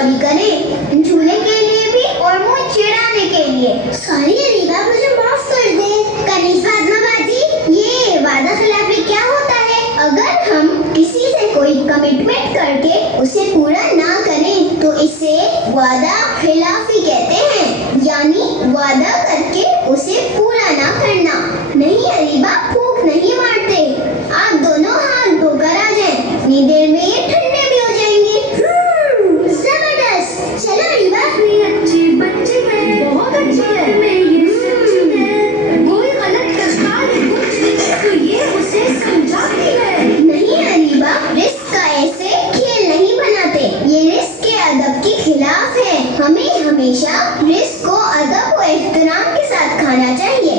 Sorry करें, झूले के लिए भी और मुंह चिढ़ाने के लिए। सॉरी अरीबा, मुझे माफ कर दे। कनीज फातिमा बाजी, ये वादा खिलाफी क्या होता है? अगर हम किसी से कोई कमिटमेंट करके उसे पूरा ना करें तो इसे वादा खिलाफी कहते हैं, यानी वादा करके उसे पूरा ना करना। नहीं अरीबा, फूंक नहीं मारते। आप दोनों हाथ धोकर आ जाएं, इतनी देर में ये ठंडे भी हो जाएंगे। जबरदस्त। चलो अरीबा। अच्छी बच्ची है, बहुत अच्छी है। मैं ये सच्ची है, कोई गलत करता है कुछ तो ये उसे समझाती है। नहीं अरीबा, रिस्क का ऐसे खेल नहीं बनाते, ये रिस्क के अदब के खिलाफ है। हमें हमेशा रिस्क को अदब और एहतराम के साथ खाना चाहिए।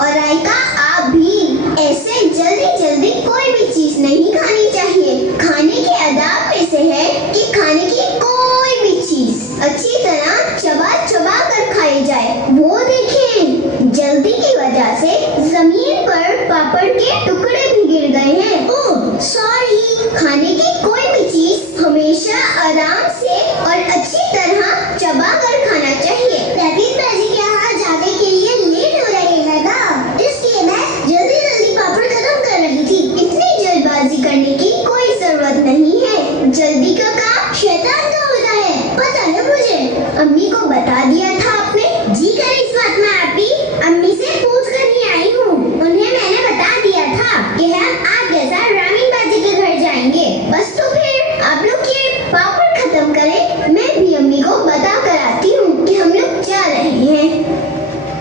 और राइका, आप भी ऐसे जल्दी जल्दी कोई भी चीज नहीं खानी चाहिए। खाने के आदाब में से है कि खाने की कोई भी चीज अच्छी तरह चबा चबा कर खाई जाए। वो देखें, जल्दी की वजह से जमीन पर पापड़ के टुकड़े भी गिर गए हैं। Oh sorry. खाने की कोई भी चीज हमेशा आराम से और अच्छी तरह चबा कर खाना चाहिए। रफीक बाजी के यहाँ जाने के लिए लेट हो रही है ना, इसलिए मैं जल्दी जल्दी पापड़ खत्म कर रही थी। इतनी जल्दबाजी करने की कोई जरूरत नहीं है। जल्दी का काम शैतान का होता है, पता है मुझे। अम्मी को बता दिया था आपने? जी कनीज फातिमा आपी, अम्मी से पूछ कर ही आई हूँ। उन्हें मैंने बता दिया था कि हम आप जैसा रामीन बाजी के घर जाएंगे। बस तो फिर आप लोग ये पापड़ खत्म करें, मैं भी अम्मी को बता कर आती हूँ कि हम लोग जा रहे हैं।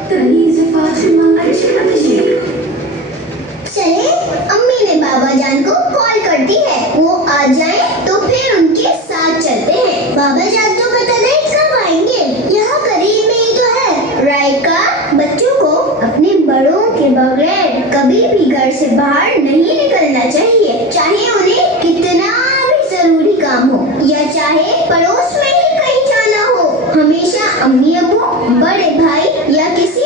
कनीज फातिमा अच्छी। चले, अम्मी ने बाबा जान को कॉल कर दी है, वो आ जाएं तो फिर उनके साथ चलते हैं। बाबा जान तो पता नहीं कब आएंगे, यहाँ करीब में ही तो है। राइका, बच्चों को अपने बड़ों के बगैर कभी भी घर से बाहर नहीं निकलना चाहिए, चाहे उन्हें कितना भी जरूरी काम हो या चाहे पड़ोस में ही कहीं जाना हो। हमेशा अम्मी अब्बू, बड़े भाई या किसी